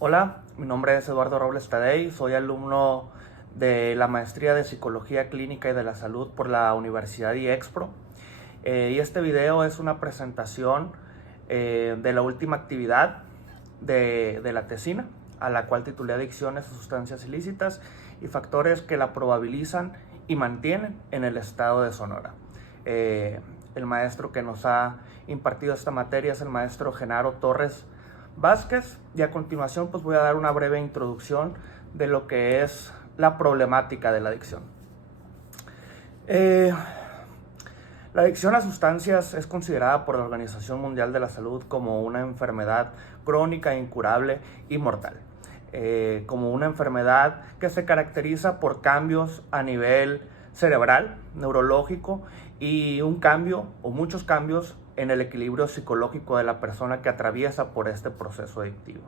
Hola, mi nombre es Eduardo Robles Tadei, soy alumno de la Maestría de Psicología Clínica y de la Salud por la Universidad IEXPRO. Y este video es una presentación de la última actividad de la tesina, a la cual titulé Adicciones a sustancias ilícitas y factores que la probabilizan y mantienen en el estado de Sonora. El maestro que nos ha impartido esta materia es el maestro Genaro Torres Vázquez, y a continuación pues voy a dar una breve introducción de lo que es la problemática de la adicción. La adicción a sustancias es considerada por la Organización Mundial de la Salud como una enfermedad crónica, incurable y mortal. Como una enfermedad que se caracteriza por cambios a nivel cerebral, neurológico, y un cambio o muchos cambios en el equilibrio psicológico de la persona que atraviesa por este proceso adictivo.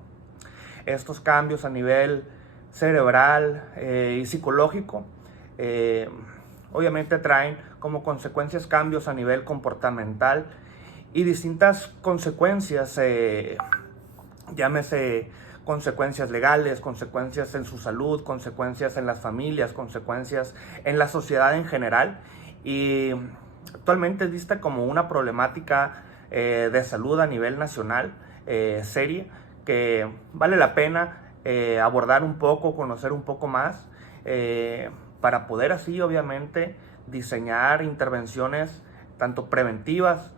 Estos cambios a nivel cerebral y psicológico obviamente traen como consecuencias cambios a nivel comportamental y distintas consecuencias, llámese consecuencias legales, consecuencias en su salud, consecuencias en las familias, consecuencias en la sociedad en general, y actualmente es vista como una problemática de salud a nivel nacional seria, que vale la pena abordar un poco, conocer un poco más, para poder así obviamente diseñar intervenciones tanto preventivas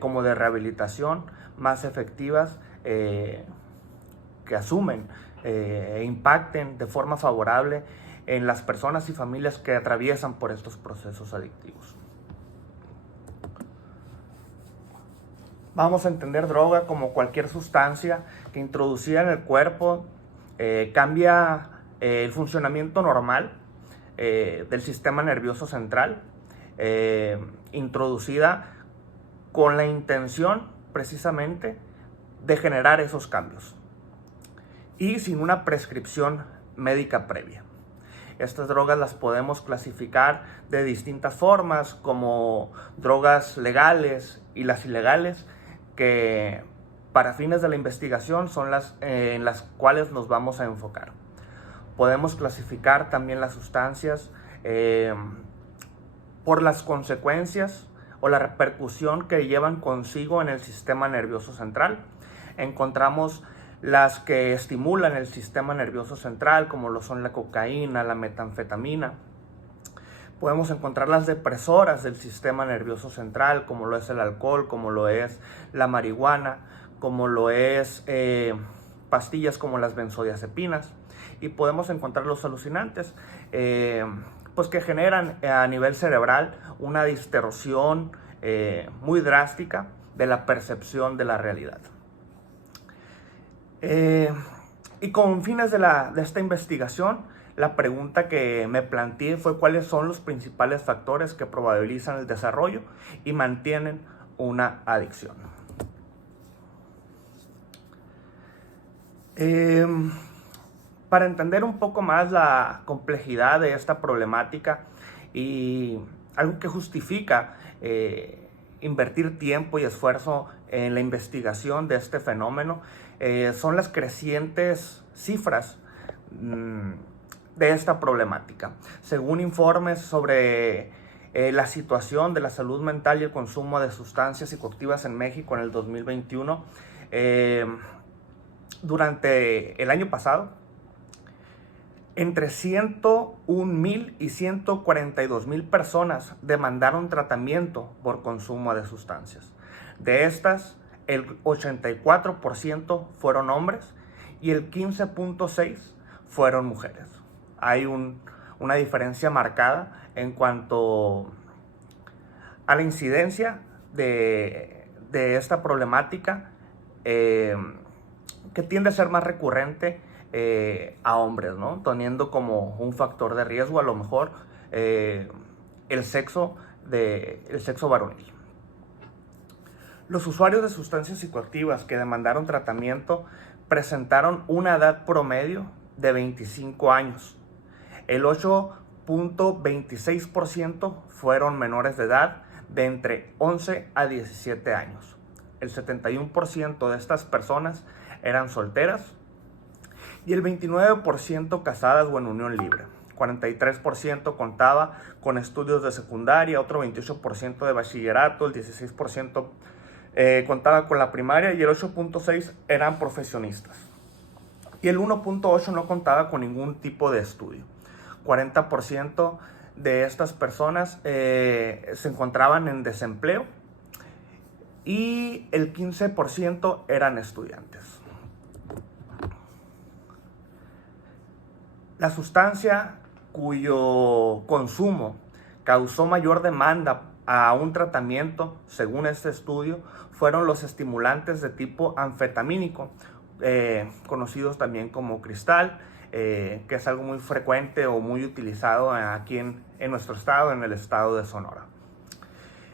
como de rehabilitación más efectivas, que asumen e impacten de forma favorable en las personas y familias que atraviesan por estos procesos adictivos. Vamos a entender droga como cualquier sustancia que introducida en el cuerpo cambia el funcionamiento normal del sistema nervioso central, introducida con la intención precisamente de generar esos cambios y sin una prescripción médica previa. Estas drogas las podemos clasificar de distintas formas, como drogas legales y las ilegales, que para fines de la investigación son las en las cuales nos vamos a enfocar. Podemos clasificar también las sustancias por las consecuencias o la repercusión que llevan consigo en el sistema nervioso central. Encontramos las que estimulan el sistema nervioso central, como lo son la cocaína, la metanfetamina. Podemos encontrar las depresoras del sistema nervioso central, como lo es el alcohol, como lo es la marihuana, como lo es pastillas como las benzodiazepinas. Y podemos encontrar los alucinantes, pues que generan a nivel cerebral una distorsión muy drástica de la percepción de la realidad. Y con fines de esta investigación, la pregunta que me planteé fue cuáles son los principales factores que probabilizan el desarrollo y mantienen una adicción. Para entender un poco más la complejidad de esta problemática y algo que justifica invertir tiempo y esfuerzo en la investigación de este fenómeno, son las crecientes cifras de esta problemática. Según informes sobre la situación de la salud mental y el consumo de sustancias psicoactivas en México en el 2021, durante el año pasado, entre 101,000 y 142,000 personas demandaron tratamiento por consumo de sustancias. De estas, el 84% fueron hombres y el 15.6% fueron mujeres. Hay una diferencia marcada en cuanto a la incidencia de esta problemática, que tiende a ser más recurrente a hombres, ¿no? Teniendo como un factor de riesgo a lo mejor el sexo varonil. Los usuarios de sustancias psicoactivas que demandaron tratamiento presentaron una edad promedio de 25 años. El 8.26% fueron menores de edad de entre 11 a 17 años. El 71% de estas personas eran solteras y el 29% casadas o en unión libre. 43% contaba con estudios de secundaria, otro 28% de bachillerato, el 16% contaba con la primaria y el 8.6% eran profesionistas. Y el 1.8% no contaba con ningún tipo de estudio. 40% de estas personas se encontraban en desempleo y el 15% eran estudiantes. La sustancia cuyo consumo causó mayor demanda a un tratamiento, según este estudio, fueron los estimulantes de tipo anfetamínico, conocidos también como cristal, que es algo muy frecuente o muy utilizado aquí en nuestro estado, en el estado de Sonora.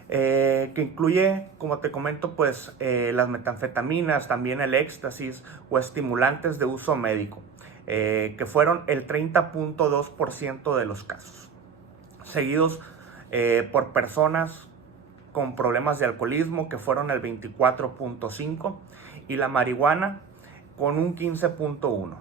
Que incluye, como te comento, pues las metanfetaminas, también el éxtasis o estimulantes de uso médico, que fueron el 30.2% de los casos, seguidos por personas con problemas de alcoholismo, que fueron el 24.5%, y la marihuana con un 15.1%.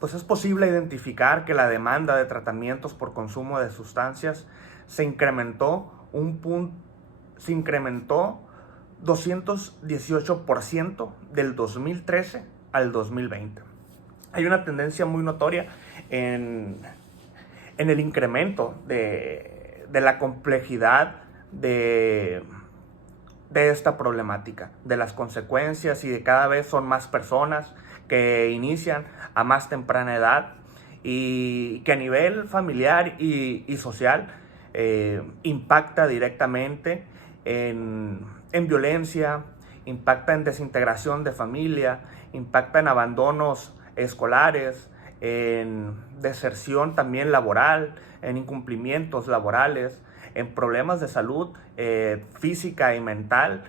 Pues es posible identificar que la demanda de tratamientos por consumo de sustancias se incrementó 218% del 2013 al 2020. Hay una tendencia muy notoria en el incremento de la complejidad de esta problemática, de las consecuencias, y de cada vez son más personas que inician a más temprana edad y que a nivel familiar y social impacta directamente en violencia, impacta en desintegración de familia, impacta en abandonos escolares, en deserción también laboral, en incumplimientos laborales, en problemas de salud física y mental,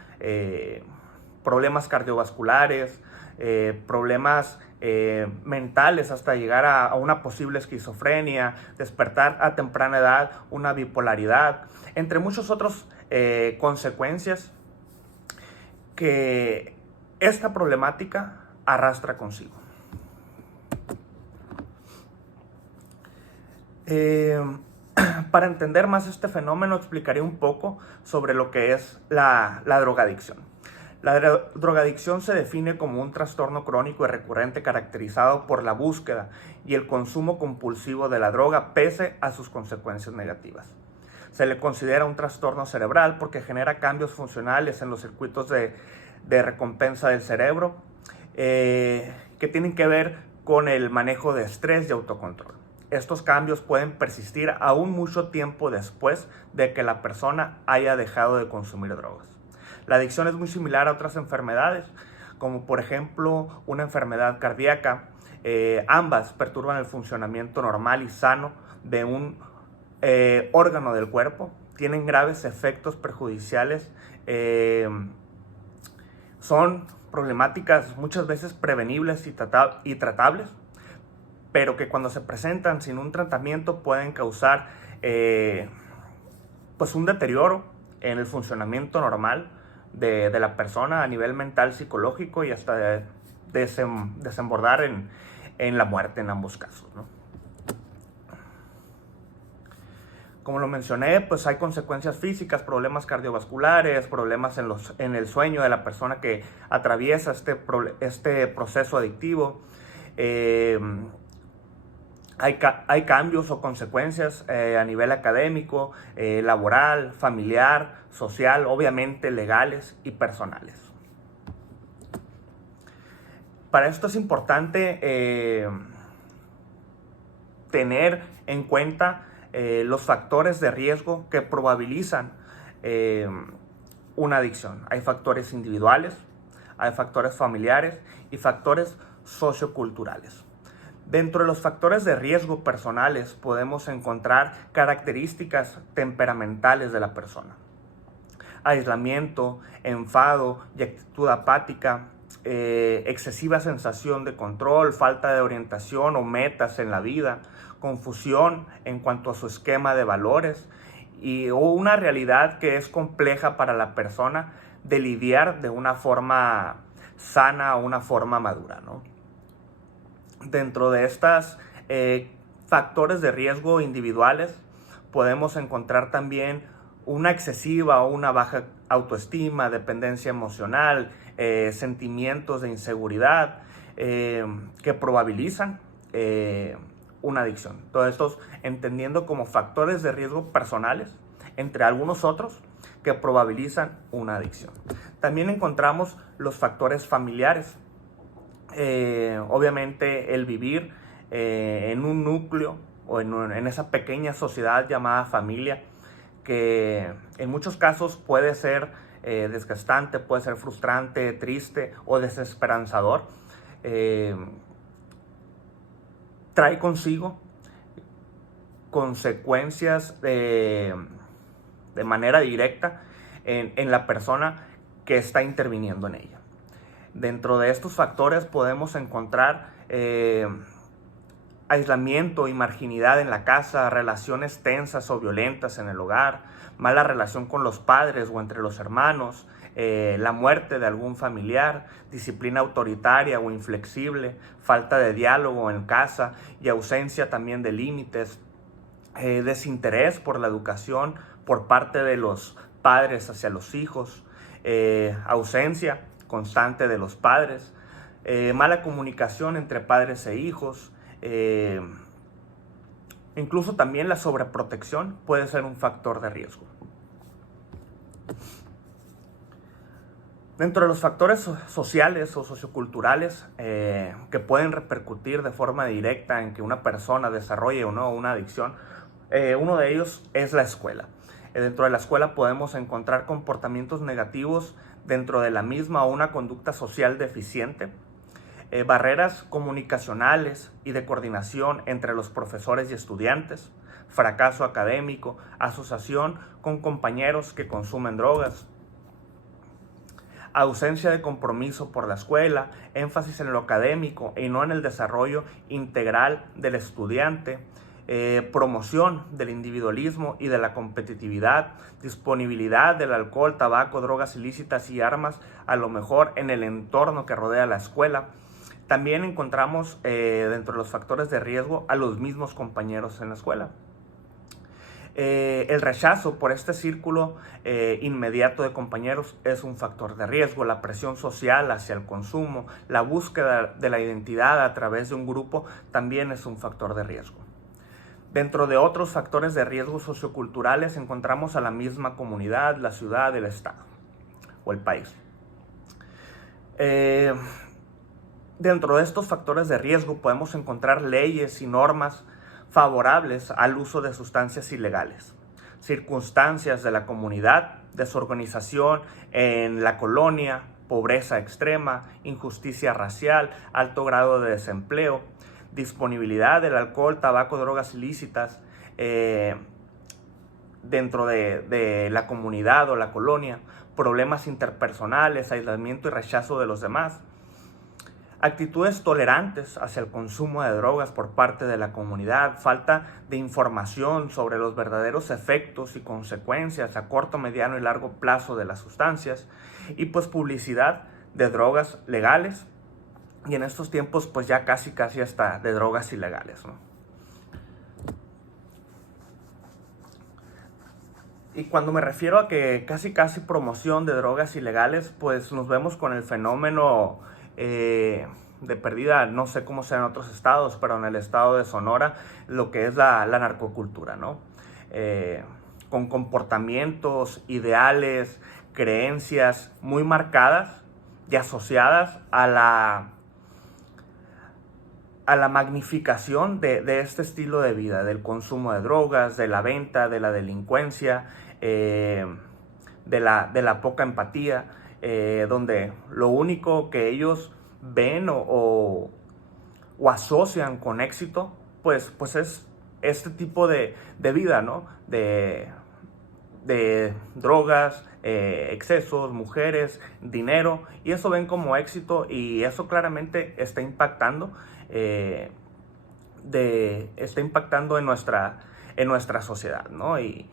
problemas cardiovasculares, problemas mentales, hasta llegar a una posible esquizofrenia, despertar a temprana edad una bipolaridad, entre muchas otras consecuencias que esta problemática arrastra consigo. Para entender más este fenómeno, explicaré un poco sobre lo que es la drogadicción. La drogadicción se define como un trastorno crónico y recurrente caracterizado por la búsqueda y el consumo compulsivo de la droga pese a sus consecuencias negativas. Se le considera un trastorno cerebral porque genera cambios funcionales en los circuitos de recompensa del cerebro que tienen que ver con el manejo de estrés y autocontrol. Estos cambios pueden persistir aún mucho tiempo después de que la persona haya dejado de consumir drogas. La adicción es muy similar a otras enfermedades, como por ejemplo una enfermedad cardíaca. Ambas perturban el funcionamiento normal y sano de un órgano del cuerpo, tienen graves efectos perjudiciales, son problemáticas muchas veces prevenibles y tratables, pero que cuando se presentan sin un tratamiento pueden causar pues un deterioro en el funcionamiento normal de la persona a nivel mental, psicológico, y hasta desembordar en la muerte en ambos casos, ¿no? Como lo mencioné, pues hay consecuencias físicas, problemas cardiovasculares, problemas en el sueño de la persona que atraviesa este proceso adictivo. Hay cambios o consecuencias a nivel académico, laboral, familiar, social, obviamente legales y personales. Para esto es importante tener en cuenta los factores de riesgo que probabilizan una adicción. Hay factores individuales, hay factores familiares y factores socioculturales. Dentro de los factores de riesgo personales podemos encontrar características temperamentales de la persona: aislamiento, enfado y actitud apática, excesiva sensación de control, falta de orientación o metas en la vida, confusión en cuanto a su esquema de valores o una realidad que es compleja para la persona de lidiar de una forma sana a una forma madura, ¿no? Dentro de estas factores de riesgo individuales podemos encontrar también una excesiva o una baja autoestima, dependencia emocional, sentimientos de inseguridad que probabilizan una adicción. Todos estos entendiendo como factores de riesgo personales, entre algunos otros, que probabilizan una adicción. También encontramos los factores familiares. Obviamente el vivir en un núcleo o en esa pequeña sociedad llamada familia, que en muchos casos puede ser desgastante, puede ser frustrante, triste o desesperanzador, trae consigo consecuencias de manera directa en la persona que está interviniendo en ella. Dentro de estos factores podemos encontrar aislamiento y marginidad en la casa, relaciones tensas o violentas en el hogar, mala relación con los padres o entre los hermanos, la muerte de algún familiar, disciplina autoritaria o inflexible, falta de diálogo en casa y ausencia también de límites, desinterés por la educación por parte de los padres hacia los hijos, ausencia constante de los padres, mala comunicación entre padres e hijos, incluso también la sobreprotección puede ser un factor de riesgo. Dentro de los factores sociales o socioculturales que pueden repercutir de forma directa en que una persona desarrolle o no una adicción, uno de ellos es la escuela. Dentro de la escuela podemos encontrar comportamientos negativos dentro de la misma o una conducta social deficiente, barreras comunicacionales y de coordinación entre los profesores y estudiantes, fracaso académico, asociación con compañeros que consumen drogas, ausencia de compromiso por la escuela, énfasis en lo académico y no en el desarrollo integral del estudiante, promoción del individualismo y de la competitividad, disponibilidad del alcohol, tabaco, drogas ilícitas y armas, a lo mejor en el entorno que rodea la escuela. También encontramos dentro de los factores de riesgo a los mismos compañeros en la escuela. El rechazo por este círculo inmediato de compañeros es un factor de riesgo. La presión social hacia el consumo, la búsqueda de la identidad a través de un grupo también es un factor de riesgo. Dentro de otros factores de riesgo socioculturales encontramos a la misma comunidad, la ciudad, el estado o el país. Dentro de estos factores de riesgo podemos encontrar leyes y normas favorables al uso de sustancias ilegales, circunstancias de la comunidad, desorganización en la colonia, pobreza extrema, injusticia racial, alto grado de desempleo, disponibilidad del alcohol, tabaco, drogas ilícitas dentro de la comunidad o la colonia, problemas interpersonales, aislamiento y rechazo de los demás, actitudes tolerantes hacia el consumo de drogas por parte de la comunidad, falta de información sobre los verdaderos efectos y consecuencias a corto, mediano y largo plazo de las sustancias y pues publicidad de drogas legales y en estos tiempos pues ya casi hasta de drogas ilegales, ¿no? Y cuando me refiero a que casi promoción de drogas ilegales, pues nos vemos con el fenómeno de perdida, no sé cómo sea en otros estados, pero en el estado de Sonora, lo que es la narcocultura, ¿no? Con comportamientos, ideales, creencias muy marcadas y asociadas a la magnificación de este estilo de vida, del consumo de drogas, de la venta, de la delincuencia, de la poca empatía, donde lo único que ellos ven o asocian con éxito, pues es este tipo de vida, ¿no? De drogas, excesos, mujeres, dinero, y eso ven como éxito y eso claramente está impactando, está impactando en nuestra sociedad, ¿no? Y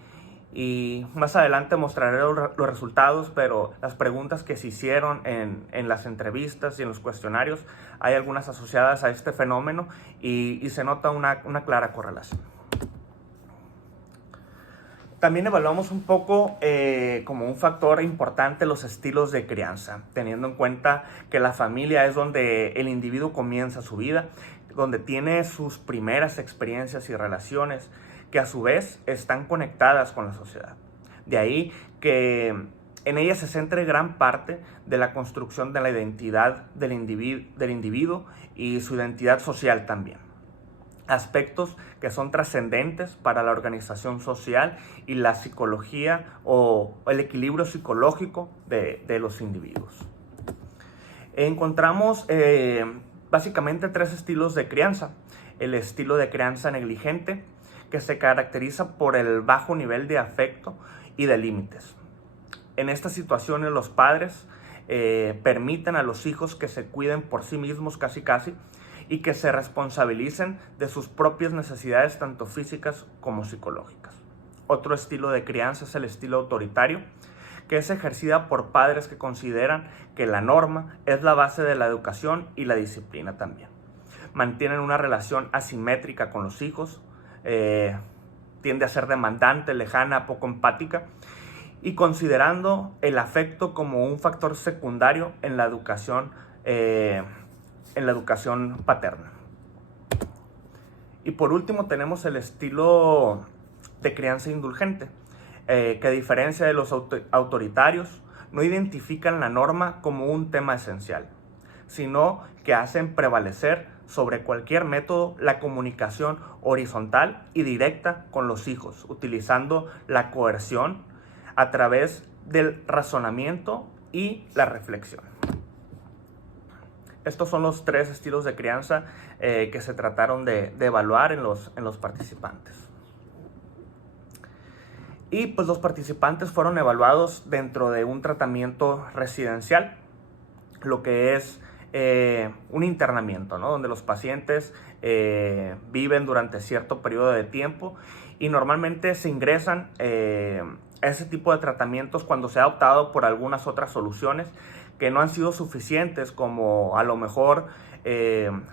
y más adelante mostraré los resultados, pero las preguntas que se hicieron en las entrevistas y en los cuestionarios, hay algunas asociadas a este fenómeno y se nota una clara correlación. También evaluamos un poco como un factor importante los estilos de crianza, teniendo en cuenta que la familia es donde el individuo comienza su vida, donde tiene sus primeras experiencias y relaciones que a su vez están conectadas con la sociedad. De ahí que en ella se centre gran parte de la construcción de la identidad del individuo y su identidad social también. Aspectos que son trascendentes para la organización social y la psicología o el equilibrio psicológico de los individuos. Encontramos básicamente 3 estilos de crianza. El estilo de crianza negligente, que se caracteriza por el bajo nivel de afecto y de límites. En estas situaciones los padres permiten a los hijos que se cuiden por sí mismos casi y que se responsabilicen de sus propias necesidades tanto físicas como psicológicas. Otro estilo de crianza es el estilo autoritario, que es ejercida por padres que consideran que la norma es la base de la educación y la disciplina también. Mantienen una relación asimétrica con los hijos, tiende a ser demandante, lejana, poco empática, y considerando el afecto como un factor secundario en la educación paterna. Y por último tenemos el estilo de crianza indulgente, que a diferencia de los autoritarios, no identifican la norma como un tema esencial, sino que hacen prevalecer sobre cualquier método la comunicación horizontal y directa con los hijos, utilizando la coerción a través del razonamiento y la reflexión. Estos son los 3 estilos de crianza que se trataron de evaluar en los participantes. Y pues los participantes fueron evaluados dentro de un tratamiento residencial, lo que es un internamiento, ¿no? Donde los pacientes viven durante cierto periodo de tiempo y normalmente se ingresan a ese tipo de tratamientos cuando se ha optado por algunas otras soluciones que no han sido suficientes, como a lo mejor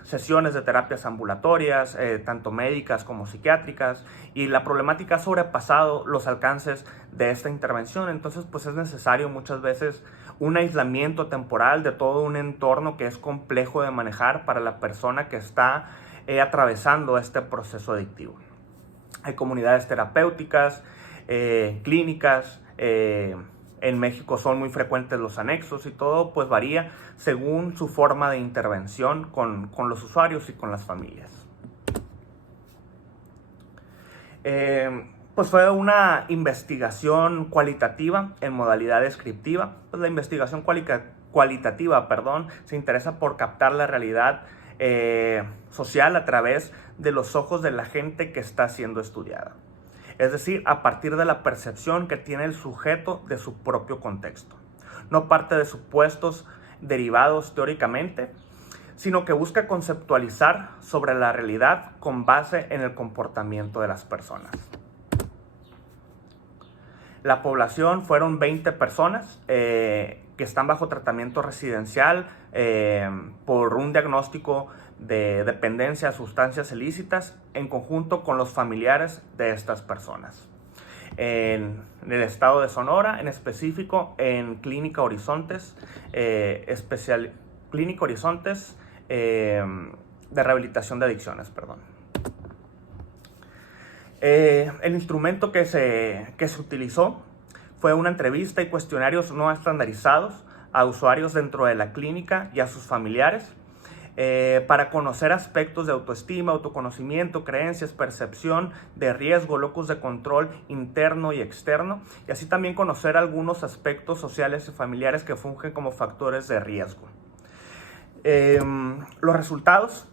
sesiones de terapias ambulatorias, tanto médicas como psiquiátricas, y la problemática ha sobrepasado los alcances de esta intervención. Entonces pues es necesario muchas veces un aislamiento temporal de todo un entorno que es complejo de manejar para la persona que está atravesando este proceso adictivo. Hay comunidades terapéuticas, clínicas, en México son muy frecuentes los anexos y todo pues varía según su forma de intervención con los usuarios y con las familias. Pues fue una investigación cualitativa en modalidad descriptiva. Pues la investigación cualitativa, se interesa por captar la realidad social a través de los ojos de la gente que está siendo estudiada. Es decir, a partir de la percepción que tiene el sujeto de su propio contexto. No parte de supuestos derivados teóricamente, sino que busca conceptualizar sobre la realidad con base en el comportamiento de las personas. La población fueron 20 personas que están bajo tratamiento residencial por un diagnóstico de dependencia a sustancias ilícitas en conjunto con los familiares de estas personas. En el estado de Sonora, en específico en Clínica Horizontes, Clínica Horizontes de Rehabilitación de Adicciones, El instrumento que se utilizó fue una entrevista y cuestionarios no estandarizados a usuarios dentro de la clínica y a sus familiares para conocer aspectos de autoestima, autoconocimiento, creencias, percepción de riesgo, locus de control interno y externo, y así también conocer algunos aspectos sociales y familiares que fungen como factores de riesgo. Los resultados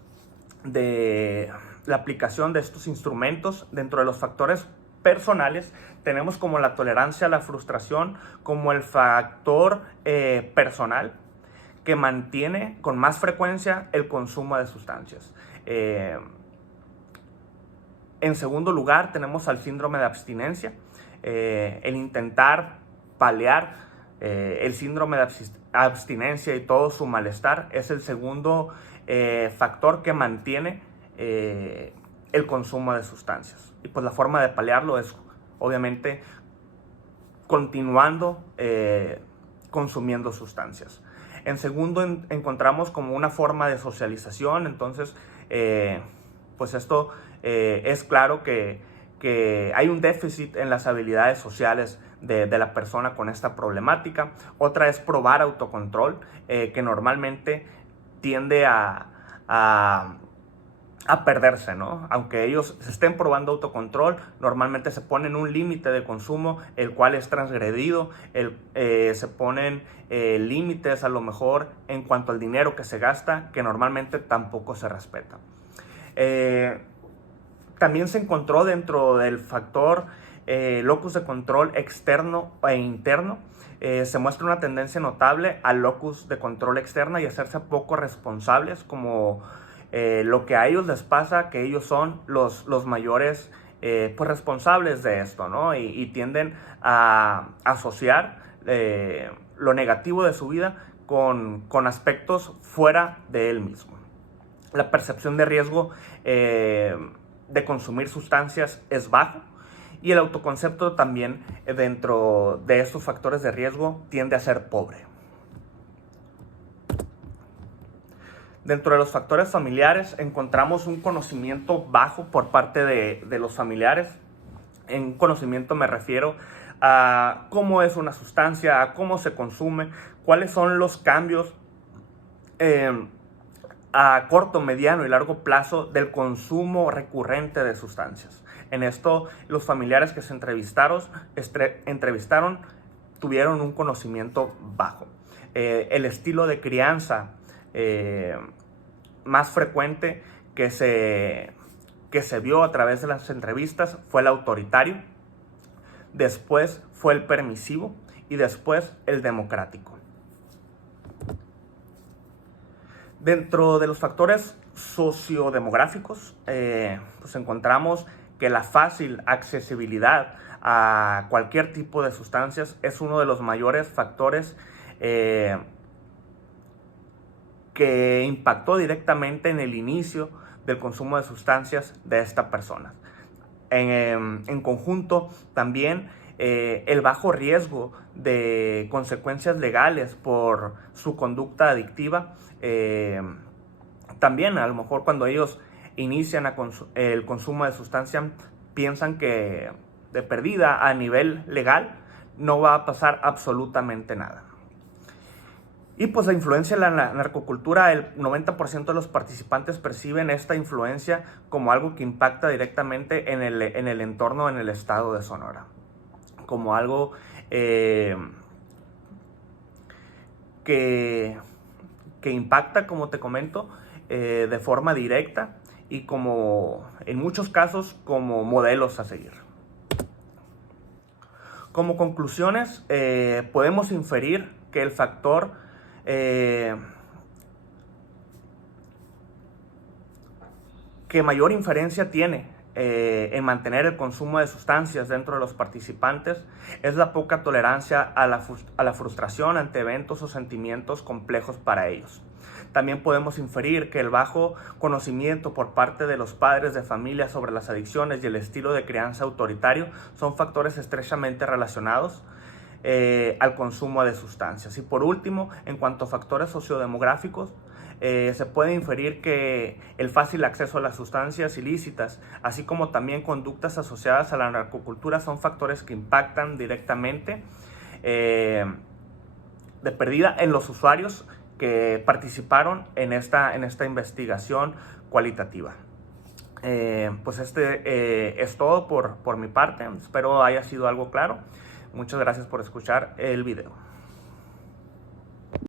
de la aplicación de estos instrumentos dentro de los factores personales tenemos como la tolerancia a la frustración como el factor personal que mantiene con más frecuencia el consumo de sustancias. En segundo lugar tenemos al síndrome de abstinencia, el intentar paliar el síndrome de abstinencia y todo su malestar es el segundo factor que mantiene el consumo de sustancias. Y pues la forma de paliarlo es obviamente continuando consumiendo sustancias. En segundo, encontramos como una forma de socialización. Entonces, pues esto es claro que hay un déficit en las habilidades sociales de la persona con esta problemática. Otra es probar autocontrol, que normalmente tiende a perderse, ¿no? Aunque ellos se estén probando autocontrol, normalmente se ponen un límite de consumo, el cual es transgredido, se ponen límites a lo mejor en cuanto al dinero que se gasta, que normalmente tampoco se respeta. También se encontró dentro del factor locus de control externo e interno, se muestra una tendencia notable al locus de control externa y hacerse poco responsables, como lo que a ellos les pasa, que ellos son los mayores pues responsables de esto, ¿no? Y tienden a asociar lo negativo de su vida con aspectos fuera de él mismo. La percepción de riesgo de consumir sustancias es bajo, y el autoconcepto también dentro de estos factores de riesgo tiende a ser pobre. Dentro de los factores familiares encontramos un conocimiento bajo por parte de los familiares. En conocimiento me refiero a cómo es una sustancia, a cómo se consume, cuáles son los cambios a corto, mediano y largo plazo del consumo recurrente de sustancias. En esto, los familiares que se entrevistaron tuvieron un conocimiento bajo. El estilo de crianza más frecuente que se vio a través de las entrevistas fue el autoritario, después fue el permisivo y después el democrático. Dentro de los factores sociodemográficos, pues encontramos que la fácil accesibilidad a cualquier tipo de sustancias es uno de los mayores factores que impactó directamente en el inicio del consumo de sustancias de esta persona. En conjunto, también el bajo riesgo de consecuencias legales por su conducta adictiva. También a lo mejor cuando ellos inician el consumo de sustancias, piensan que de perdida a nivel legal no va a pasar absolutamente nada. Y pues la influencia de la narcocultura, el 90% de los participantes perciben esta influencia como algo que impacta directamente en el entorno, en el estado de Sonora. Como algo que impacta, como te comento, de forma directa y como en muchos casos como modelos a seguir. Como conclusiones, podemos inferir que el factor que mayor inferencia tiene en mantener el consumo de sustancias dentro de los participantes es la poca tolerancia a la frustración ante eventos o sentimientos complejos para ellos. También podemos inferir que el bajo conocimiento por parte de los padres de familia sobre las adicciones y el estilo de crianza autoritario son factores estrechamente relacionados al consumo de sustancias. Y por último, en cuanto a factores sociodemográficos, se puede inferir que el fácil acceso a las sustancias ilícitas, así como también conductas asociadas a la narcocultura, son factores que impactan directamente de perdida en los usuarios que participaron en esta investigación cualitativa. Pues es todo por mi parte. Espero haya sido algo claro. Muchas gracias por escuchar el video.